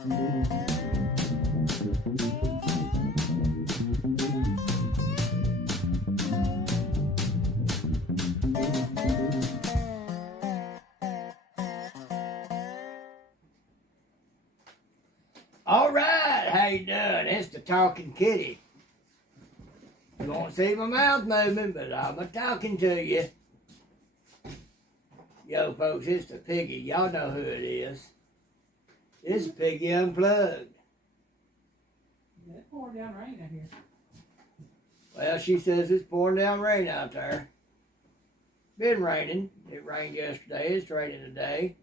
All right, how you doing? It's the talking kitty. You won't see my mouth moving, but I'm a-talking to you. Yo, folks, it's the Piggy. Y'all know who it is. It's Piggy Unplugged. It's pouring down rain out here. Well, she says it's pouring down rain out there. Been raining. It rained yesterday. It's raining today.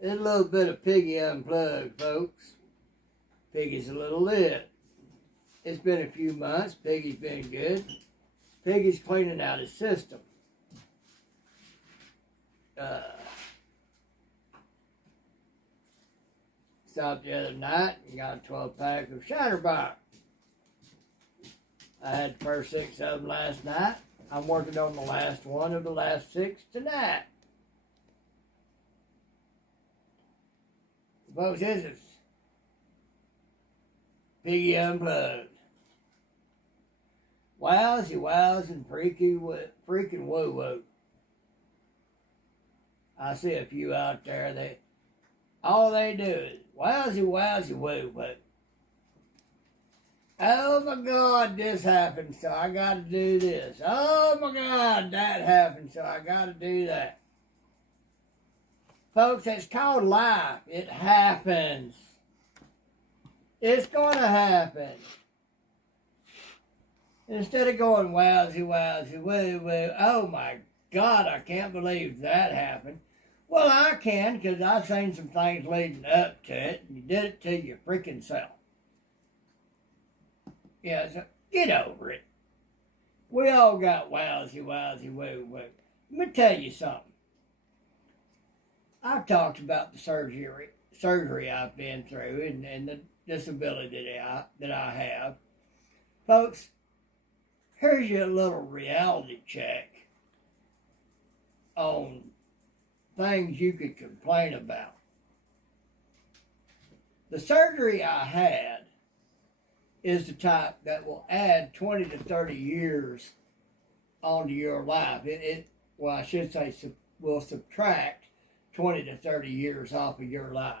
It's a little bit of Piggy Unplugged, folks. Piggy's a little lit. It's been a few months. Piggy's been good. Piggy's cleaning out his system. Stopped the other night and got a 12-pack of Shiner Box. I had the first 6 of them last night. I'm working on the last one of the last 6 tonight. Folks, this is Piggy Unplugged. Wowsy wows and freaking woo woo. I see a few out there that all they do is wowsy woo woo. Oh my God, this happened, so I got to do this. Oh my God, that happened, so I got to do that. Folks, it's called life. It happens. It's going to happen. Instead of going wowsy woo woo, oh my God, I can't believe that happened. Well, I can, because I've seen some things leading up to it, and you did it to your freaking self. Yeah, so get over it. We all got wowsy woo woo. Let me tell you something. I've talked about the surgery I've been through and the disability that I have. Folks, here's your little reality check on things you could complain about. The surgery I had is the type that will add 20 to 30 years onto your life. Well, I should say will subtract 20 to 30 years off of your life.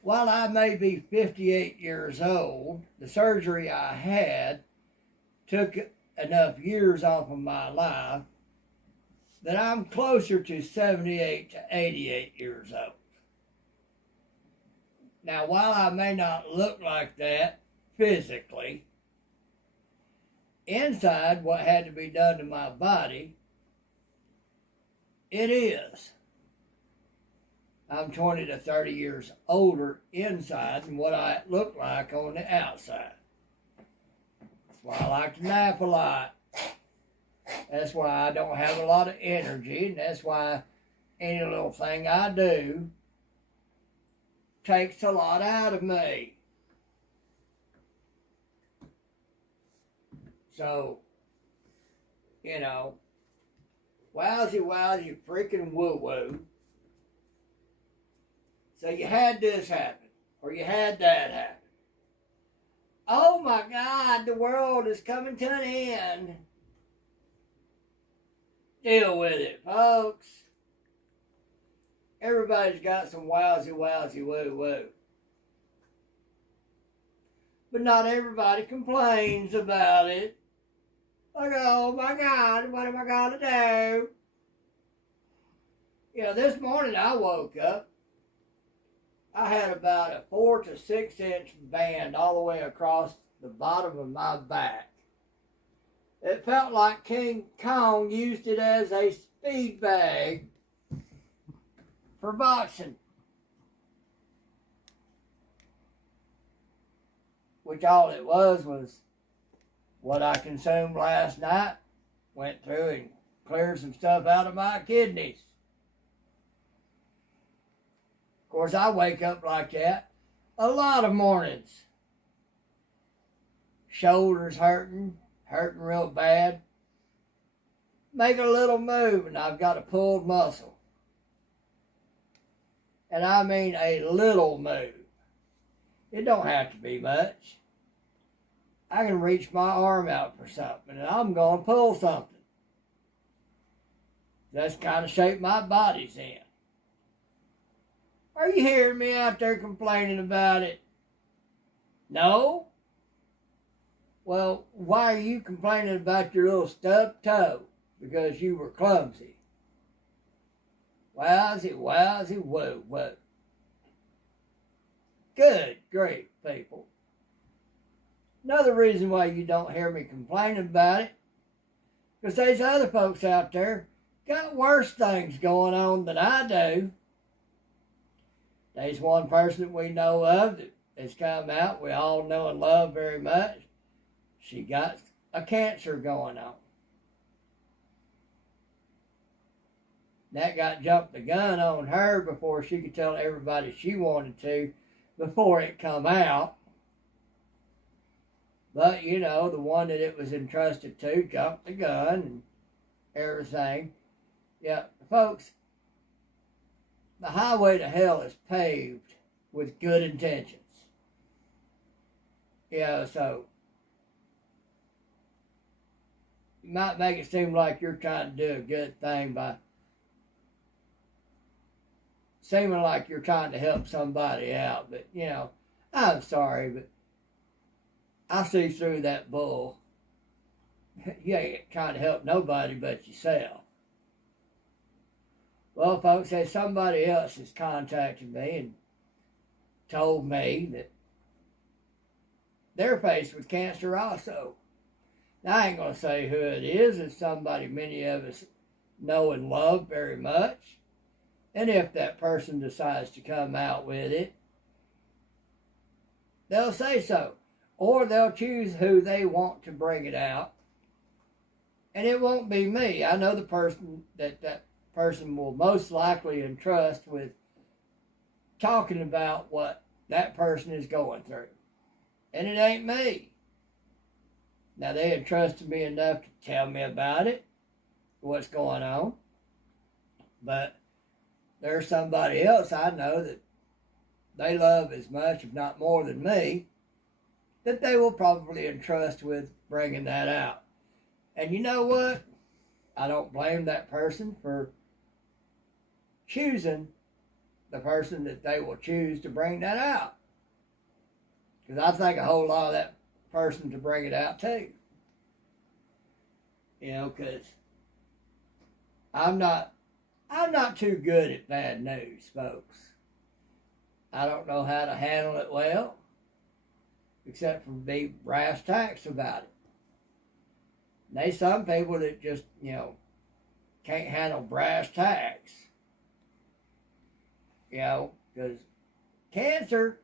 While I may be 58 years old, the surgery I had took enough years off of my life that I'm closer to 78 to 88 years old. Now, while I may not look like that physically, inside what had to be done to my body, it is. I'm 20 to 30 years older inside than what I look like on the outside. That's why I like to nap a lot. That's why I don't have a lot of energy, and that's why any little thing I do takes a lot out of me. So, you know, wowsy freaking woo woo. So you had this happen, or you had that happen. Oh my God, the world is coming to an end. Deal with it, folks. Everybody's got some wowsy woo woo. But not everybody complains about it. Like, oh my God, what am I gonna do? You know, this morning I woke up. I had about a 4 to 6 inch band all the way across the bottom of my back. It felt like King Kong used it as a speed bag for boxing. Which all it was what I consumed last night. Went through and cleared some stuff out of my kidneys. Of course, I wake up like that a lot of mornings. Shoulders hurting real bad. Make a little move and I've got a pulled muscle. And I mean a little move. It don't have to be much. I can reach my arm out for something and I'm going to pull something. That's the kind of shape my body's in. Are you hearing me out there complaining about it? No? Well, why are you complaining about your little stubbed toe? Because you were clumsy. Wowsy, wowsy, whoa, whoa. Good grief, people. Another reason why you don't hear me complaining about it, because there's other folks out there got worse things going on than I do. There's one person that we know of that has come out, we all know and love very much. She got a cancer going on. That got jumped the gun on her before she could tell everybody she wanted to before it come out. But, you know, the one that it was entrusted to jumped the gun and everything. Yeah, folks, the highway to hell is paved with good intentions. Yeah, so you might make it seem like you're trying to do a good thing by seeming like you're trying to help somebody out. But, you know, I'm sorry, but I see through that bull. You ain't trying to help nobody but yourself. Well, folks, there's somebody else has contacted me and told me that they're faced with cancer also. Now, I ain't going to say who it is. It's somebody many of us know and love very much. And if that person decides to come out with it, they'll say so. Or they'll choose who they want to bring it out. And it won't be me. I know the person that person will most likely entrust with talking about what that person is going through. And it ain't me. Now, they entrusted me enough to tell me about it, what's going on. But there's somebody else I know that they love as much, if not more than me, that they will probably entrust with bringing that out. And you know what? I don't blame that person for choosing the person that they will choose to bring that out. Because I think a whole lot of that person to bring it out too. You know, because I'm not too good at bad news, folks. I don't know how to handle it well, except for be brass tacks about it. And there's some people that just, you know, can't handle brass tacks. You know, because cancer,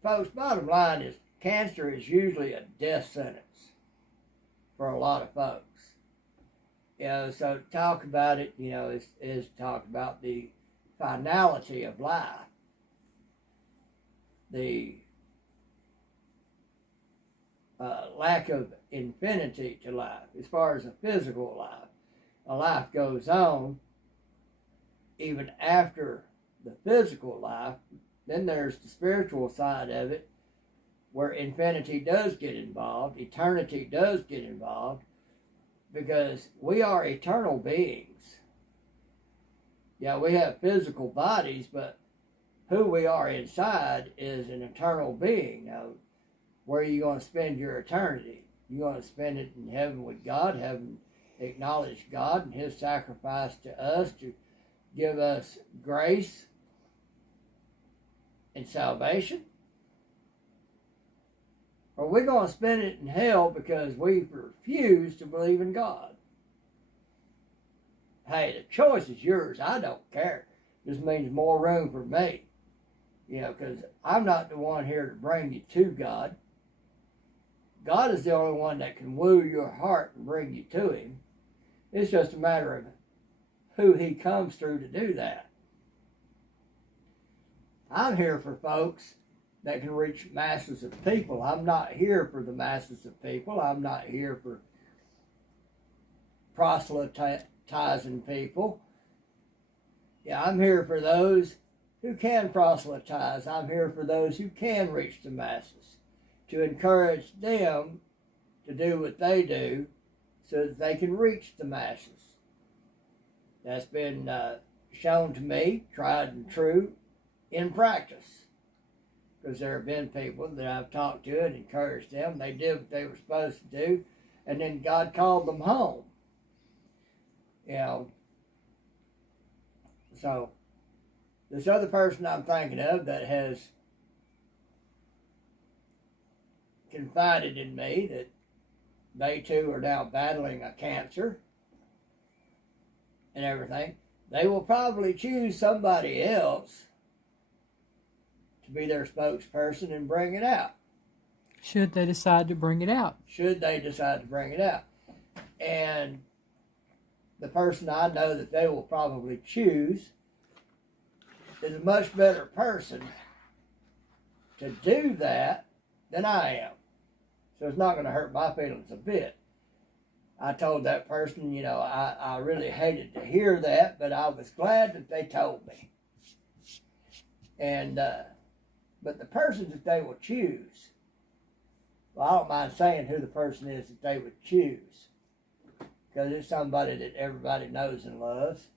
folks, bottom line is cancer is usually a death sentence for a lot of folks. You know, so to talk about it, you know, is talk about the finality of life. The lack of infinity to life as far as a physical life. A life goes on even after the physical life. Then there's the spiritual side of it where infinity does get involved, eternity does get involved, because we are eternal beings. Yeah, we have physical bodies, but who we are inside is an eternal being. Now, where are you going to spend your eternity? You're going to spend it in heaven with God, having acknowledged God and His sacrifice to us to give us grace and salvation? Or are we going to spend it in hell because we refuse to believe in God? Hey, the choice is yours. I don't care. This means more room for me. You know, because I'm not the one here to bring you to God. God is the only one that can woo your heart and bring you to Him. It's just a matter of who He comes through to do that. I'm here for folks that can reach masses of people. I'm not here for the masses of people. I'm not here for proselytizing people. Yeah, I'm here for those who can proselytize. I'm here for those who can reach the masses, to encourage them to do what they do so that they can reach the masses. That's been shown to me, tried and true, in practice. Because there have been people that I've talked to and encouraged them. They did what they were supposed to do, and then God called them home. You know, so this other person I'm thinking of that has confided in me that they too are now battling a cancer and everything, they will probably choose somebody else to be their spokesperson and bring it out. Should they decide to bring it out. Should they decide to bring it out. And the person I know that they will probably choose is a much better person to do that than I am. So it's not going to hurt my feelings a bit. I told that person, you know, I really hated to hear that, but I was glad that they told me. And, but the person that they will choose, well, I don't mind saying who the person is that they would choose, because it's somebody that everybody knows and loves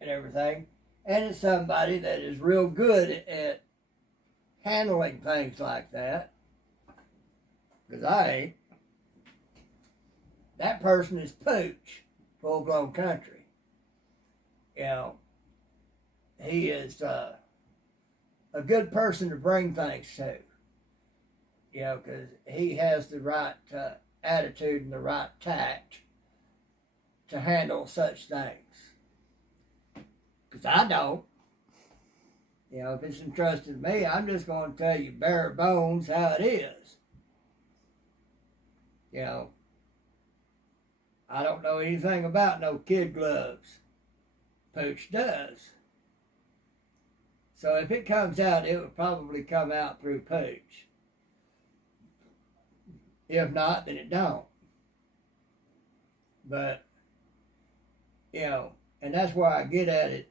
and everything. And it's somebody that is real good at handling things like that, because I ain't. That person is Pooch, full-blown country. You know, he is a good person to bring things to. You know, because he has the right attitude and the right tact to handle such things. Because I don't. You know, if it's entrusted to me, I'm just going to tell you bare bones how it is. You know, I don't know anything about no kid gloves. Pooch does. So if it comes out, it would probably come out through Pooch. If not, then it don't. But, you know, and that's where I get at it.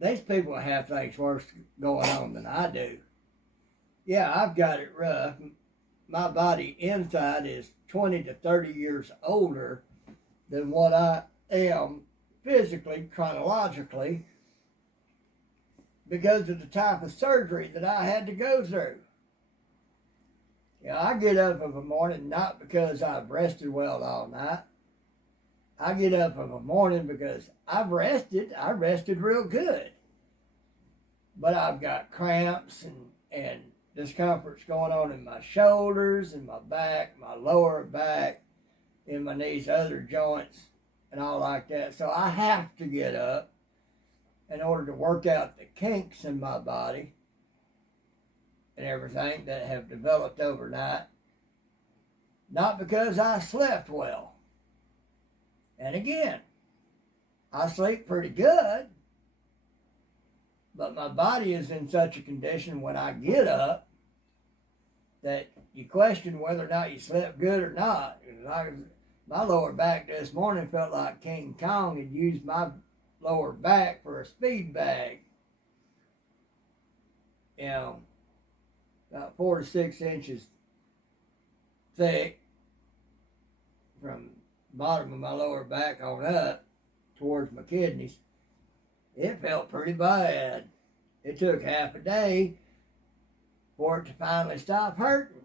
These people have things worse going on than I do. Yeah, I've got it rough. My body inside is 20 to 30 years older than what I am physically, chronologically, because of the type of surgery that I had to go through. You know, I get up of a morning not because I've rested well all night. I get up of a morning because I've rested. I rested real good. But I've got cramps and discomforts going on in my shoulders, in my back, my lower back, in my knees, other joints, and all like that. So I have to get up in order to work out the kinks in my body and everything that have developed overnight. Not because I slept well. And again, I sleep pretty good, but my body is in such a condition when I get up that you question whether or not you slept good or not. My lower back this morning felt like King Kong had used my lower back for a speed bag. You know, about 4 to 6 inches thick from the bottom of my lower back on up towards my kidneys. It felt pretty bad. It took half a day for it to finally stop hurting.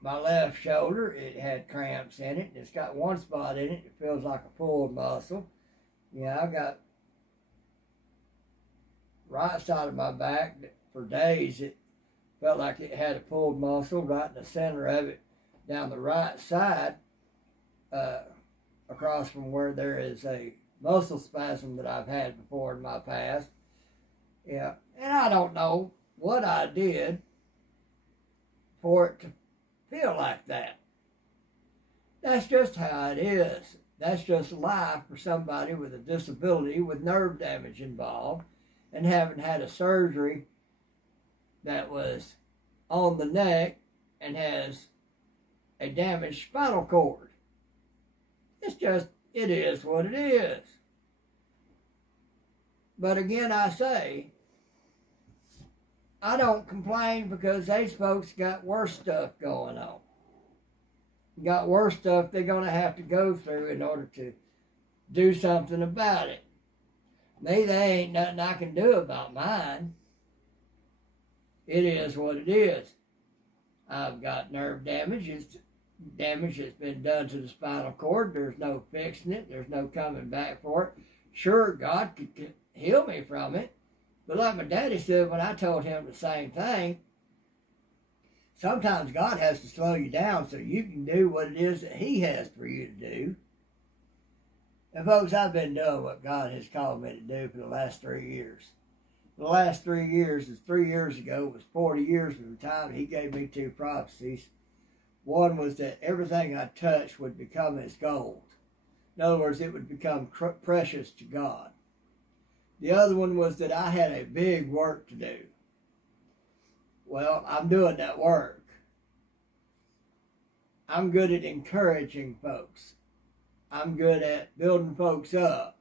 My left shoulder, it had cramps in it. It's got one spot in it that feels like a pulled muscle. Yeah, I got right side of my back for days. It felt like it had a pulled muscle right in the center of it, down the right side, across from where there is a muscle spasm that I've had before in my past. Yeah, and I don't know what I did for it to feel like that. That's just how it is. That's just life for somebody with a disability with nerve damage involved and having had a surgery that was on the neck and has a damaged spinal cord. It's just, it is what it is. But again, I say, I don't complain because these folks got worse stuff going on. Got worse stuff they're going to have to go through in order to do something about it. Me, there ain't nothing I can do about mine. It is what it is. I've got nerve damage. It's damage that's been done to the spinal cord. There's no fixing it. There's no coming back for it. Sure, God could heal me from it. But like my daddy said when I told him the same thing, sometimes God has to slow you down so you can do what it is that he has for you to do. And folks, I've been doing what God has called me to do for the last 3 years. The last 3 years is 3 years ago. It was 40 years from the time he gave me 2 prophecies. One was that everything I touched would become as gold. In other words, it would become precious to God. The other one was that I had a big work to do. Well, I'm doing that work. I'm good at encouraging folks. I'm good at building folks up.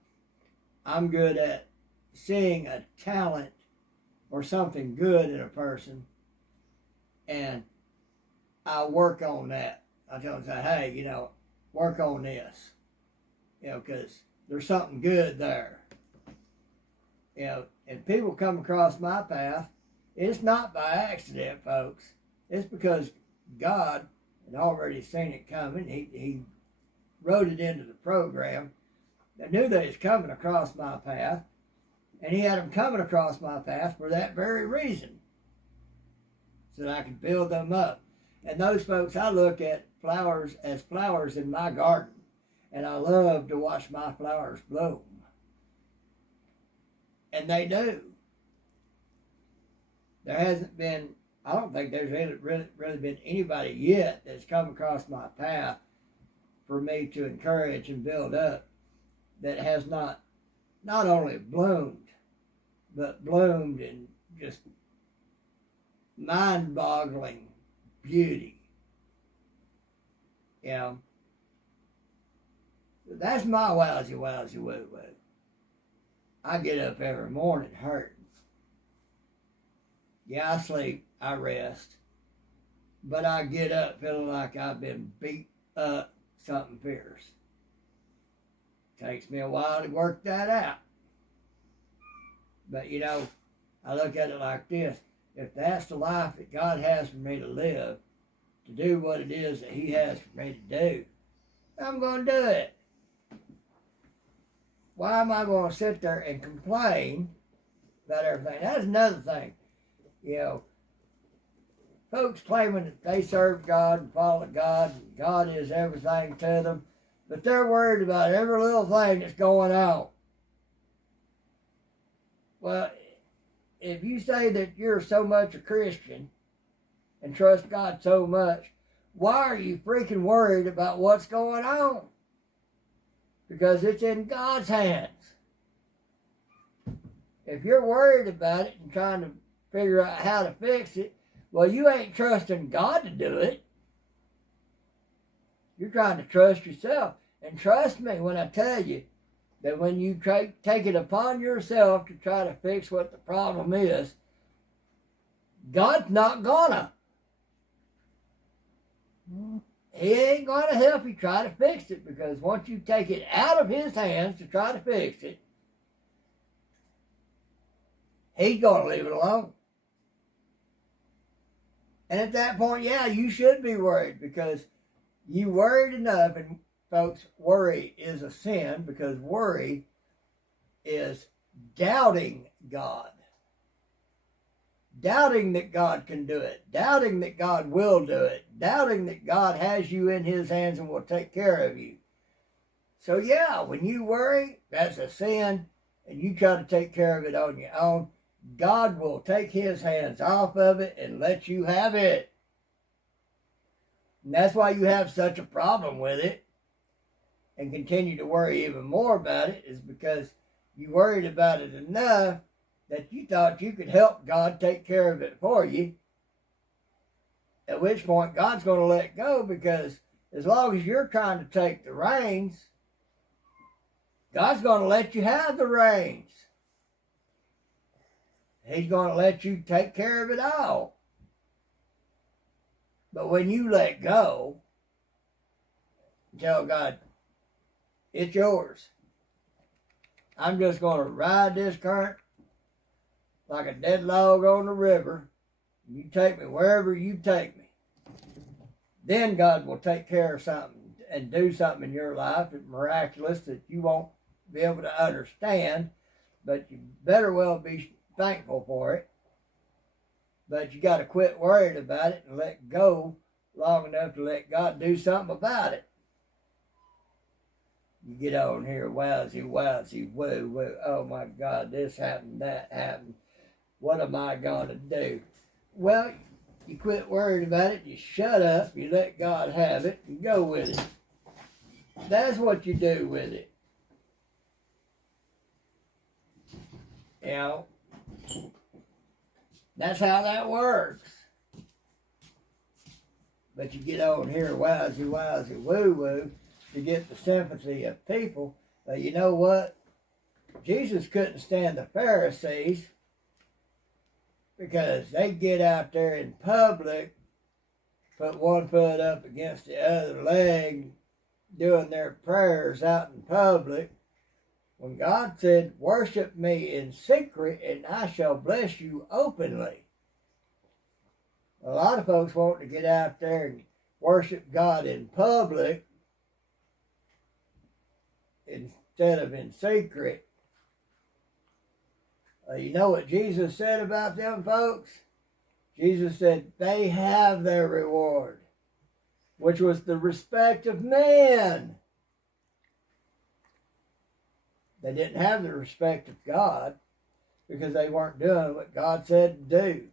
I'm good at seeing a talent or something good in a person, and I work on that. I tell them, say, hey, work on this, because there's something good there. And people come across my path, it's not by accident, folks. It's because God had already seen it coming. He wrote it into the program. I knew that it's coming across my path, and he had them coming across my path for that very reason, so that I could build them up. And those folks, I look at flowers as flowers in my garden, and I love to watch my flowers bloom. And they do. There hasn't been, I don't think there's really been anybody yet that's come across my path for me to encourage and build up that has not only bloomed, but bloomed in just mind-boggling beauty. That's my wowsy woo woo. I get up every morning hurting. Yeah, I sleep, I rest, but I get up feeling like I've been beat up something fierce. Takes me a while to work that out. But I look at it like this. If that's the life that God has for me to live, to do what it is that he has for me to do, I'm going to do it. Why am I going to sit there and complain about everything? That's another thing. Folks claiming that they serve God and follow God, and God is everything to them, but they're worried about every little thing that's going on. Well, if you say that you're so much a Christian and trust God so much, why are you freaking worried about what's going on? Because it's in God's hands. If you're worried about it and trying to figure out how to fix it, well, you ain't trusting God to do it. You're trying to trust yourself. And trust me when I tell you that when you take it upon yourself to try to fix what the problem is, God's not gonna. He ain't gonna help you try to fix it, because once you take it out of his hands to try to fix it, he's gonna leave it alone. And at that point, yeah, you should be worried, because you worried enough. And folks, worry is a sin, because worry is doubting God. Doubting that God can do it. Doubting that God will do it. Doubting that God has you in his hands and will take care of you. So yeah, when you worry, that's a sin, and you try to take care of it on your own, God will take his hands off of it and let you have it. And that's why you have such a problem with it and continue to worry even more about it, is because you worried about it enough that you thought you could help God take care of it for you. At which point God's going to let go, because as long as you're trying to take the reins, God's going to let you have the reins. He's going to let you take care of it all. But when you let go, tell God, it's yours. I'm just going to ride this current like a dead log on the river. You take me wherever you take me. Then God will take care of something and do something in your life that's miraculous that you won't be able to understand, but you better well be thankful for it. But you got to quit worrying about it and let go long enough to let God do something about it. You get on here, wowsy, wowsy, woo, woo. Oh my God, this happened, that happened. What am I going to do? Well, you quit worrying about it, you shut up, you let God have it, and go with it. That's what you do with it. You know, that's how that works. But you get on here, wowsy, wowsy, woo, woo, to get the sympathy of people. But you know what? Jesus couldn't stand the Pharisees because they get out there in public, put one foot up against the other leg, doing their prayers out in public. When God said, worship me in secret and I shall bless you openly. A lot of folks want to get out there and worship God in public instead of in secret. You know what Jesus said about them folks? Jesus said they have their reward, which was the respect of man. They didn't have the respect of God because they weren't doing what God said to do.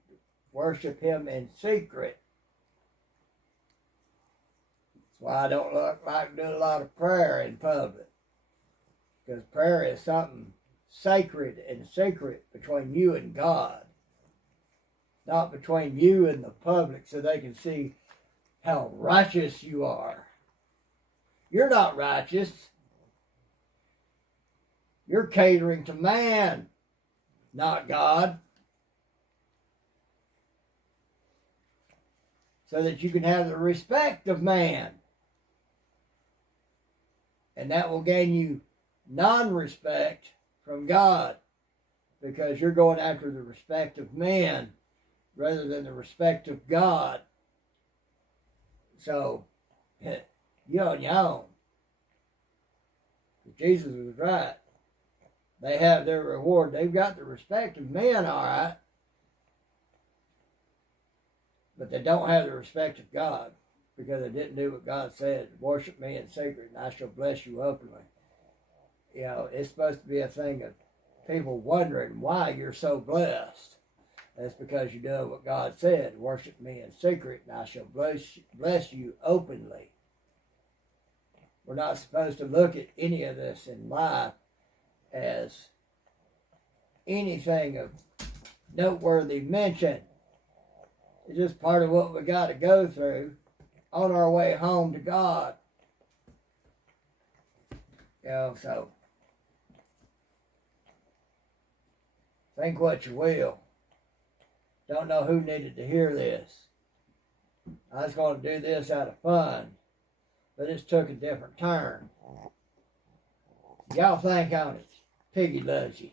Worship him in secret. That's why I don't like to do a lot of prayer in public. Because prayer is something sacred and secret between you and God. Not between you and the public so they can see how righteous you are. You're not righteous. You're catering to man, not God. So that you can have the respect of man. And that will gain you non-respect from God. Because you're going after the respect of man rather than the respect of God. So, you're on your own. Jesus was right. They have their reward. They've got the respect of men, all right. But they don't have the respect of God because they didn't do what God said. Worship me in secret and I shall bless you openly. You know, it's supposed to be a thing of people wondering why you're so blessed. That's because you're doing what God said. Worship me in secret and I shall bless you openly. We're not supposed to look at any of this in life as anything of noteworthy mention. It's just part of what we got to go through on our way home to God. You know, so think what you will. Don't know who needed to hear this. I was going to do this out of fun, but it's took a different turn. Y'all think on it. Piggy loves you.